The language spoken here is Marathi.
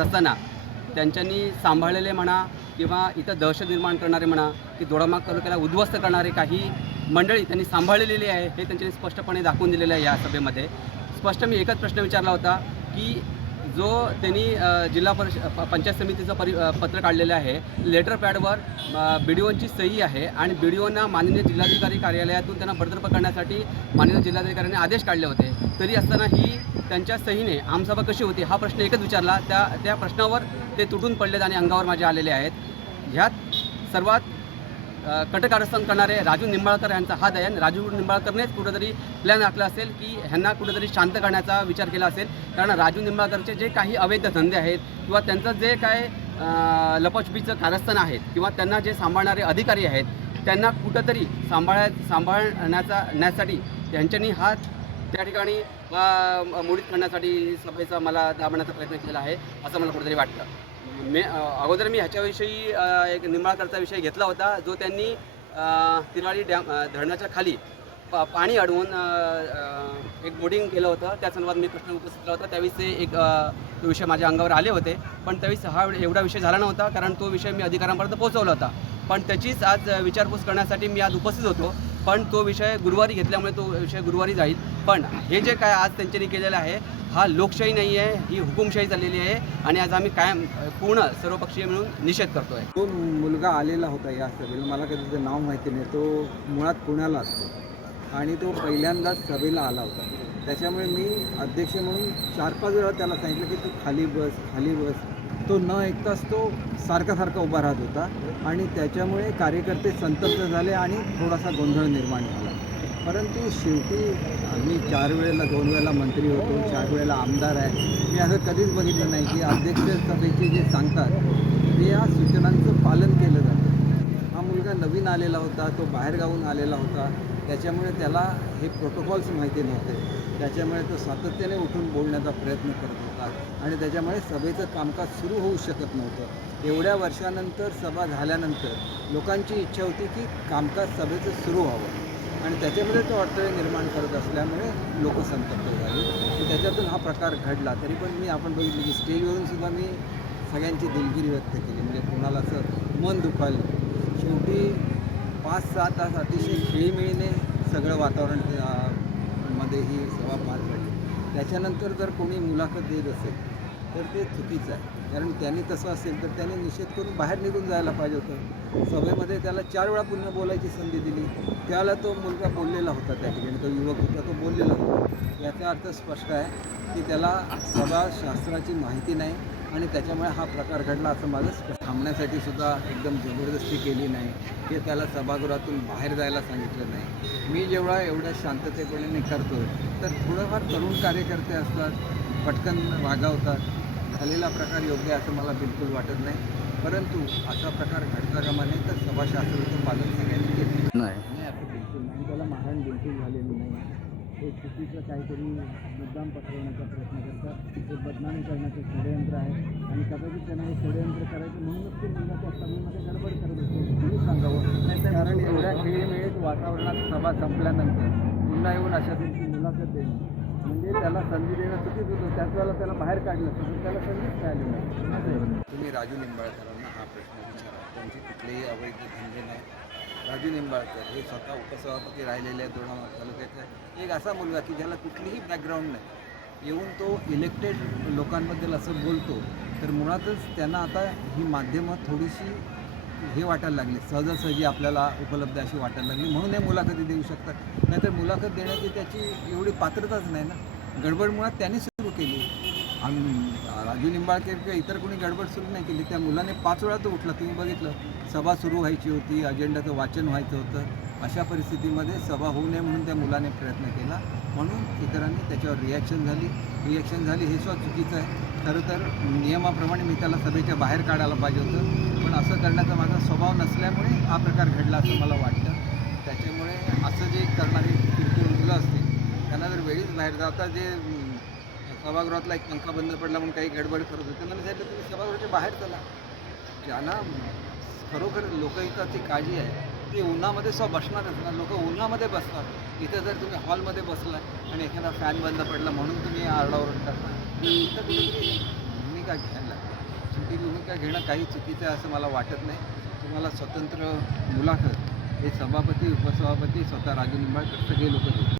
असताना त्यांच्यानी सांभाळलेले म्हणा किंवा इथं दहशत निर्माण करणारे म्हणा की दोडामार्ग तालुक्याला उद्ध्वस्त करणारे काही मंडळी त्यांनी सांभाळलेली आहे हे त्यांनी स्पष्टपणे दाखवून दिलेलं आहे या सभेमध्ये. स्पष्ट मी एकच प्रश्न विचारला होता की जो त्यांनी जिल्हा पंचायत समितीचं पत्र काढलेलं आहे, लेटर पॅडवर BDOंची सही आहे आणि BDOंना माननीय जिल्हाधिकारी कार्यालयातून त्यांना बडतर्फ करण्यासाठी माननीय जिल्हाधिकाऱ्यांनी आदेश काढले होते. तरी असताना ही त्यांच्या सहीने आमसभा कशी होती हा प्रश्न एकच विचारला. त्या प्रश्नावर ते तुटून पडलेत आणि अंगावर माझे आलेले आहेत. ह्यात सर्वात कटकारस्थान करणारे राजू निंबाळकर यांचा हात आहे. राजू निंबाळकरनेच कुठेतरी प्लॅन आखला असेल की ह्यांना कुठेतरी शांत करण्याचा विचार केला असेल. कारण राजू निंबाळकरचे जे काही अवैध धंदे आहेत किंवा त्यांचं जे काय लपाछुपीचं कारस्थान आहेत किंवा त्यांना जे सांभाळणारे अधिकारी आहेत त्यांना कुठंतरी सांभाळण्यासाठी त्यांच्यानी हात त्या ठिकाणी मोडीत करण्यासाठी सभेचा मला दाबण्याचा प्रयत्न केला आहे असं मला कुठेतरी वाटतं. अगोदर मी ह्याच्याविषयी एक निंबाळकरचा विषय घेतला होता जो त्यांनी तिराळी धरणाच्या खाली पाणी अडवून एक बोटिंग केलं होतं. त्या संदर्भात मी प्रश्न उपस्थित केला होता. त्यावेळेस ते एक तो विषय माझ्या अंगावर आले होते. पण त्यावेळेस हा एवढा विषय झाला नव्हता कारण तो विषय मी अधिकाऱ्यांपर्यंत पोहोचवला होता. पण त्याचीच आज विचारपूस करण्यासाठी मी आज उपस्थित होतो. पण तो विषय गुरुवारी घेतल्यामुळे तो विषय गुरुवारी जाईल. पण हे जे काय आज त्यांच्यानी केलेलं आहे हा लोकशाही नाही आहे, ही हुकुमशाही झालेली आहे आणि आज आम्ही कायम पूर्ण सर्वपक्षीय मिळून निषेध करतो आहे. तो मुलगा आलेला होता या सभेला, मला कधी त्याचं नाव माहिती नाही. तो मुळात पुण्याला असतो आणि तो पहिल्यांदाच सभेला आला होता. त्याच्यामुळे मी अध्यक्ष म्हणून 4-5 वेळा त्याला सांगितलं की तू खाली बस. तो न ऐकताच तो सारखा उभा राहत होता आणि त्याच्यामुळे कार्यकर्ते संतप्त झाले आणि थोडासा गोंधळ निर्माण झाला. परंतु शेवटी मी 2 वेळेला मंत्री होतो, 4 वेळेला आमदार आहे. मी असं कधीच बघितलं नाही की अध्यक्ष सभेचे जे सांगतात ते या सूचनांचं पालन केलं जातं. हा मुलगा नवीन आलेला होता, तो बाहेरगावून आलेला होता. त्याच्यामुळे त्याला हे प्रोटोकॉल्स माहिती नव्हते. त्याच्यामुळे तो सातत्याने उठून बोलण्याचा प्रयत्न करत होता आणि त्याच्यामुळे सभेचं कामकाज सुरू होऊ शकत नव्हतं. एवढ्या वर्षानंतर सभा झाल्यानंतर लोकांची इच्छा होती की कामकाज सभेचं सुरू व्हावं आणि त्याच्यामध्ये तो अडथळे निर्माण करत असल्यामुळे लोक संतप्त झाले. त्याच्यातून हा प्रकार घडला. तरी पण आपण बघितलं की स्टेजवरून सुद्धा मी सगळ्यांची दिलगिरी व्यक्त केली. म्हणजे कोणाला असं मन दुखावलं. शेवटी 5-6 तास अतिशय खेळीमेळीने सगळं वातावरण मध्ये ही सभा पार पडली. त्याच्यानंतर जर कोणी मुलाखत देत असेल तर ते चुकीचं आहे. कारण त्यांनी तसं असेल तर त्यांनी निषेध करून बाहेर निघून जायला पाहिजे होतं. सभेमध्ये त्याला 4 वेळा पुन्हा बोलायची संधी दिली. त्याला तो मुलगा बोललेला होता, त्या ठिकाणी तो युवक होता, तो बोललेला होता. याचा अर्थ स्पष्ट आहे की त्याला सभाशास्त्राची माहिती नाही आणि त्याच्यामुळे हा प्रकार घडला असं माझं स्पष्ट. थांबण्यासाठी सुद्धा एकदम जबरदस्ती केली नाही की त्याला सभागृहातून बाहेर जायला सांगितलं नाही. मी एवढ्या शांततेपणे करतो तर थोडंफार तरुण कार्यकर्ते असतात, पटकन वागावतात. झालेला प्रकार योग्य असं मला बिलकुल वाटत नाही. परंतु असा प्रकार घडता कामा नये तर सभाशास्त्राचं पालन सगळ्यांनी केलं नाही असं बिलकुल नाही. त्याला मारहाण बिलकुल झालेली नाही. हे चुकीचं काहीतरी मुद्दाम पसरवण्याचा प्रयत्न करतात. हे बदनामी करण्याचं षडयंत्र आहे आणि कदाचित त्यांना हे षडयंत्र करायचं म्हणूनच ते मुलगा त्या सभेमध्ये गडबड करत असतो. तुम्ही सांगावं. कारण एवढ्या खेळीमेळीत वातावरणात सभा संपल्यानंतर पुन्हा येऊन अशा त्यांची मुलाखत देणं म्हणजे त्याला संधी देणं चुकीच होतं. त्याच वेळेला त्याला बाहेर काढलं तर त्याला संधीच मिळाली नाही. तुम्ही राजू निंबाळकरांना हा प्रश्न विचारा. त्यांचे कुठलेही अवैध धंदे नाही. राजू निंबाळकर हे स्वतः उपसभापती राहिलेले आहेत दोडामार्ग तालुक्याचा. एक असा मुलगा की ज्याला कुठलीही बॅकग्राऊंड नाही, येऊन तो इलेक्टेड लोकांबद्दल असं बोलतो तर मुळातच त्यांना आता ही माध्यमं थोडीशी हे वाटायला लागली, सहजासहजी आपल्याला उपलब्ध अशी वाटायला लागली म्हणून हे मुलाखती देऊ शकतात. नाहीतर मुलाखत देण्याची त्याची एवढी पात्रताच नाही ना. गडबड मुळात त्यांनी सुरू केली. राजू निंबाळकर किंवा इतर कोणी गडबड सुरू नाही केली. त्या मुलाने 5 वेळा तो उठला. तुम्ही बघितलं, सभा सुरू व्हायची होती, अजेंडाचं वाचन व्हायचं होतं. अशा परिस्थितीमध्ये सभा होऊ नये म्हणून त्या मुलाने प्रयत्न केला. म्हणून इतरांनी त्याच्यावर रिॲक्शन झाली हे सुद्धा चुकीचं आहे. खरं तर नियमाप्रमाणे मी त्याला सभेच्या बाहेर काढायला पाहिजे होतं. पण असं करण्याचा माझा स्वभाव नसल्यामुळे हा प्रकार घडला असं मला वाटतं. त्याच्यामुळे असं जे करणारी किरकोळ मुलं असतील त्यांना जर वेळीच बाहेर जाता, जे सभागृहातला एक पंखा बंद पडला म्हणून काही गडबड करत होते त्यांना सांगितलं तुम्ही सभागृहाच्या बाहेर चला. ज्यांना खरोखर लोकहिताची काळजी आहे ते उन्हामध्ये बसणारच ना. लोक उन्हामध्ये बसतात. इथं जर तुम्ही हॉलमध्ये बसला आणि एखादा फॅन बंद पडला म्हणून तुम्ही आरडाओरड करता, इथं कुठेतरी मी भूमिका घ्यायला लागेल. छोटी भूमिका घेणं काही चुकीचं आहे असं मला वाटत नाही. तुम्हाला स्वतंत्र मुलाखत हे सभापती उपसभापती स्वतः राजू निंबाळकर सगळे लोक देतात.